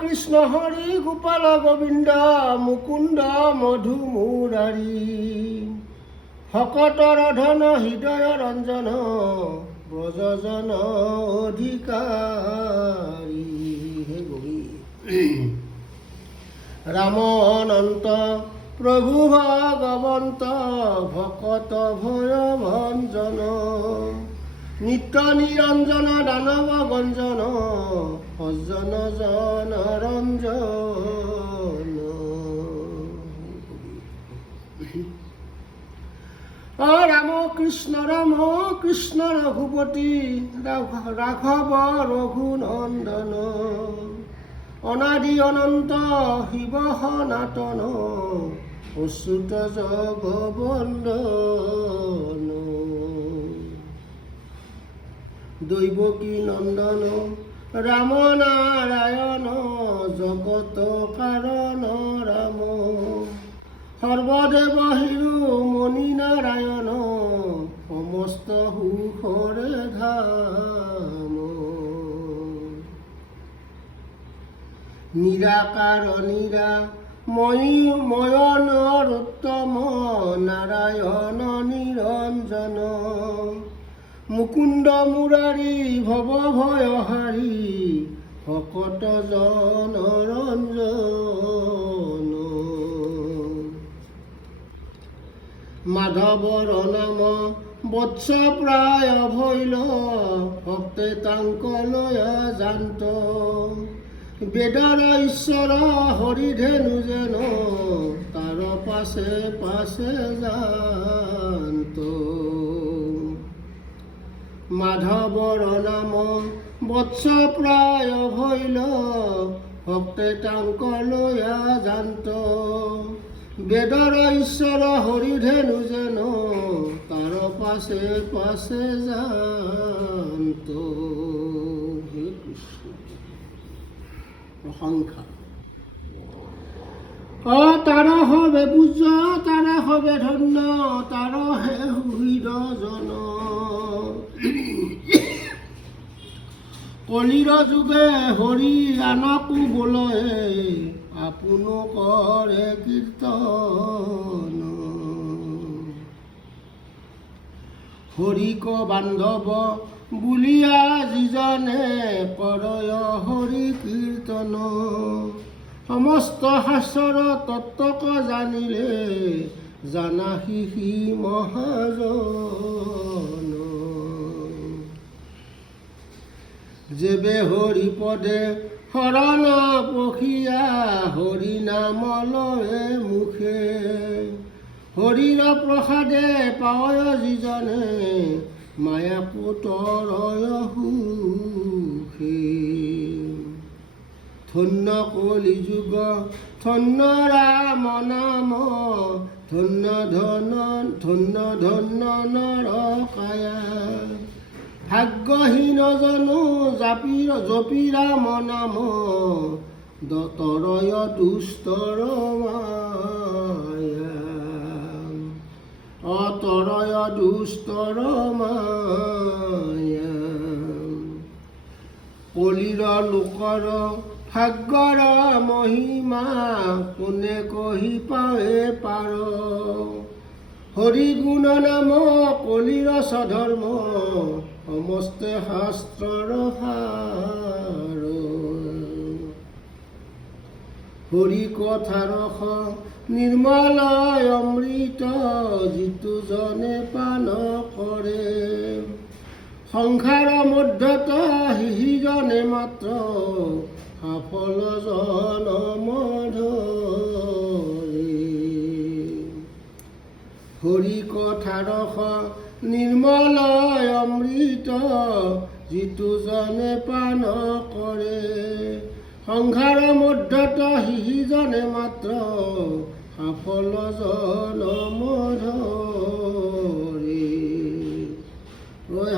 কৃষ্ণ হৰি গোপাল গোবিন্দ মুকুন্দ মধু মুৰাৰী ভকতৰ ধন হৃদয় ৰঞ্জন ব্ৰজজন অধিকাৰী। হে গৌৰী ৰাম অনন্ত প্ৰভু ভগৱন্ত ভকত ভয় ভঞ্জন নিত্য নিৰঞ্জন দানৱ গঞ্জন সজ্জন জন ৰঞ্জন। ৰাম কৃষ্ণ ৰঘুপতি ৰাঘৱ ৰঘুনন্দন অনাদি অনন্ত শিৱ সনাতন অচ্যুত জগবন্দন দৈৱকী নন্দন ৰাম নাৰায়ণ জগত কাৰণ ৰাম সৰ্বদেৱ শিৰোমণি নাৰায়ণ সমস্ত সুখৰে ধাম নিৰাকাৰ ময়ন উত্তম নাৰায়ণ নিৰঞ্জন মুকুন্দ মুৰাৰী ভৱ ভয়হাৰী ভকত জন ৰঞ্জন মাধৱৰ নাম বৎস প্ৰায় ভৈল ভক্তে তাংকলয় জান্ত বেদৰ ঈশ্বৰ হৰিধেনু যেন তাৰ পাছে পাছে জান্ত মাধৱৰ নাম বৎস প্ৰায় ভৈল ভক্তে তাংকলয় জান্ত বেদৰ ঈশ্বৰ হৰিধেনু যেন তাৰ পাছে পাছে জান্ত। হে কৃষ্ণ প্ৰশংসা তাৰ হবে পূজ্য তাৰ হবে ধন্য তাৰ হে সুহৃদজন কলিৰ যুগে হৰি আনকো বোলয়ে আপোন কৰে কীৰ্তন হৰিক বান্ধৱ বুলিয়া যিজনে কৰয় হৰি কীৰ্তন সমস্ত শাস্ত্ৰৰ তত্ত্বক জানিলে জানাহি সি মহাজন যেবে হৰি পদে শৰণ পখিয়া হৰি নাম লয়ে মুখে হৰিৰ প্ৰসাদে পায় যিজনে মায়া পুতৰয় সুখে ধন্য কলি যুগ ধন্য ৰাম নাম ধন্য ধন্য নৰ কায়া ভাগ্যহীন জনো জপি ৰাম নাম দতৰয় দুষ্টৰ মায়া অতৰয় দুষ্টৰ মায়া কলিৰ লোকৰ ভাগ্যৰ মহিমা কোনে কহি পাৱে পাৰ হৰি গুণ নাম কলিৰ স্বধৰ্ম সমস্তে শাস্ত্ৰৰ সাৰ হৰি কথা ৰস নিৰ্মল অমৃত যিটো জনে পান কৰে সংসাৰ মধ্যত সিজনে মাত্ৰ সফল জনম ধৰে হৰি কথা ৰস নিৰ্মল অমৃত যিটো জনে পান কৰে সংসাৰ মধ্যত সিজনে মাত্ৰ সফল জনম ধৰে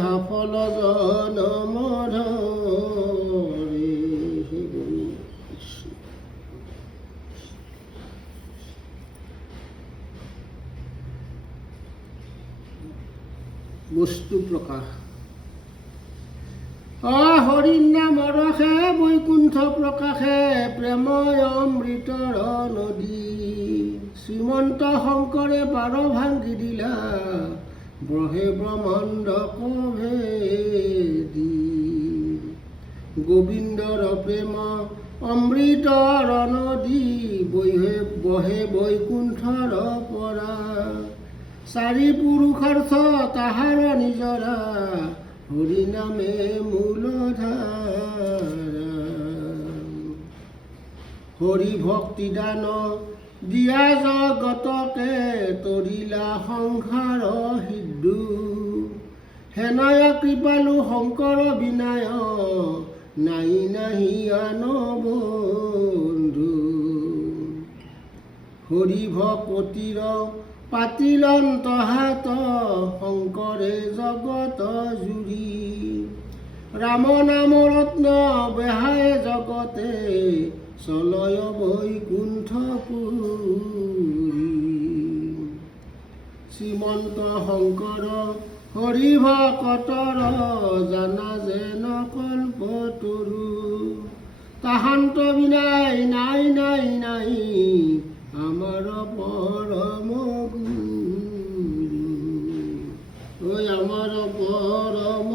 সফল জনম ধৰে। বস্তু প্ৰকাশ হৰিৰ নাম ৰসে বৈকুণ্ঠ প্ৰকাশে প্ৰেময় অমৃতৰ নদী শ্ৰীমন্ত শংকৰে বাৰ ভাঙি দিলা ব্ৰহে ব্ৰহ্মাণ্ড কভেদি গোবিন্দৰ প্ৰেম অমৃতৰ নদী বহে বৈকুণ্ঠৰ পৰা চাৰি পুৰুষাৰ্থ তাহাৰ নিজৰা হৰি নামে মূলধাৰা হৰি ভক্তি দান দিয়া জগতকে তৰিলা সংসাৰ সিদ্ধু হেনয় কৃপালু শংকৰ বিনায় নাই নাহি আন বন্ধু হৰি ভকতিৰ পাতিলন্ত হাত শংকৰে জগত জুৰি ৰাম নাম ৰত্ন বেহায় জগতে চলয় বৈকুণ্ঠপুৰী শ্ৰীমন্ত শংকৰ হৰি ভকতৰ জানা যেন কল্পতৰু তাহান্ত বিনাই নাই নাই নাই আমাৰ পৰম গুৰু ঐ আমাৰ পৰম